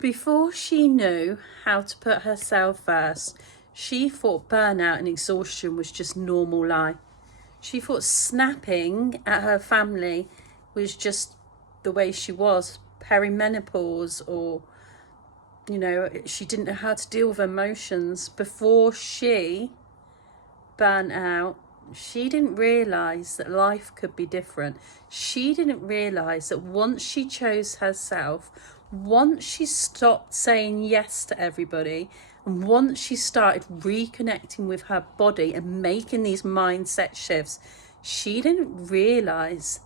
Before she knew how to put herself first, she thought burnout and exhaustion was just normal life. She thought snapping at her family was just the way she was, perimenopause, or, she didn't know how to deal with emotions. Before she burnt out, she didn't realise that life could be different. She didn't realise that once she chose herself, once she stopped saying yes to everybody, and once she started reconnecting with her body and making these mindset shifts, she didn't realise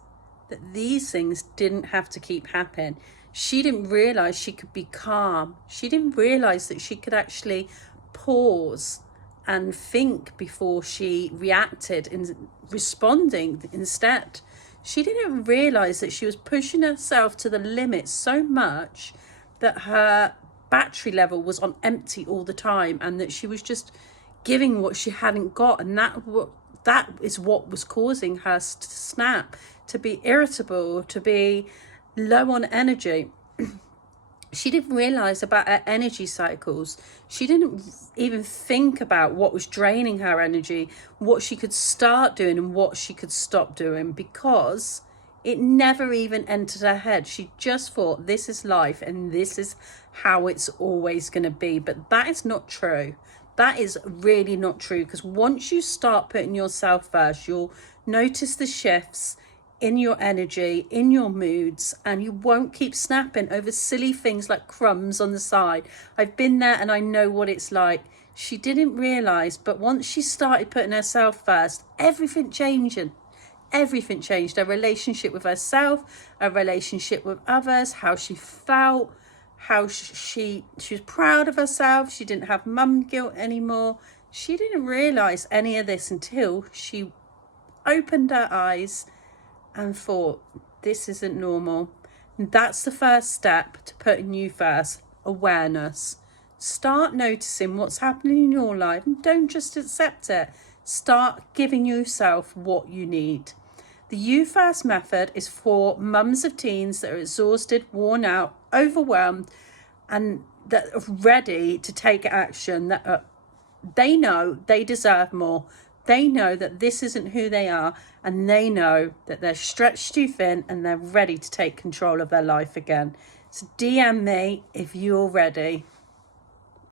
that these things didn't have to keep happening. She didn't realise she could be calm. She didn't realise that she could actually pause and think before she reacted and responding instead. She didn't realise that she was pushing herself to the limit so much that her battery level was on empty all the time, and that she was just giving what she hadn't got, and that is what was causing her to snap, to be irritable, to be low on energy. She didn't realise about her energy cycles. She didn't even think about what was draining her energy, what she could start doing and what she could stop doing, because it never even entered her head. She just thought, this is life and this is how it's always going to be. But that is not true. That is really not true, because once you start putting yourself first, you'll notice the shifts in your energy, in your moods, and you won't keep snapping over silly things like crumbs on the side. I've been there and I know what it's like. She didn't realise, but once she started putting herself first, everything changed. Everything changed. Her relationship with herself, her relationship with others, how she felt, how she was proud of herself. She didn't have mum guilt anymore. She didn't realise any of this until she opened her eyes and thought, this isn't normal. And that's the first step to putting you first. Awareness. Start noticing what's happening in your life and don't just accept it. Start giving yourself what you need. The You First method is for mums of teens that are exhausted, worn out, overwhelmed, and that are ready to take action, that they know they deserve more. They know that this isn't who they are, and they know that they're stretched too thin and they're ready to take control of their life again. So DM me if you're ready.